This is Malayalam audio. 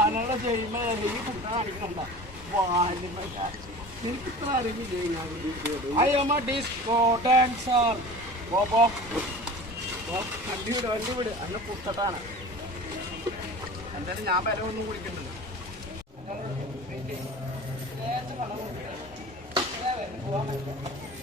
ആനയുടെ ചെയ്യുമ്പോ ഈ കുട്ട കാണിക്കണ്ട എനിക്ക് ഇത്ര അറിയില്ല. I M A disco dancer. വണ്ടി വിട് അന്ന് പുസ്തട്ടാണ്. എന്തായാലും ഞാൻ വില ഒന്നും കുടിക്കുന്നുണ്ട്. പോവാൻ പറ്റില്ല.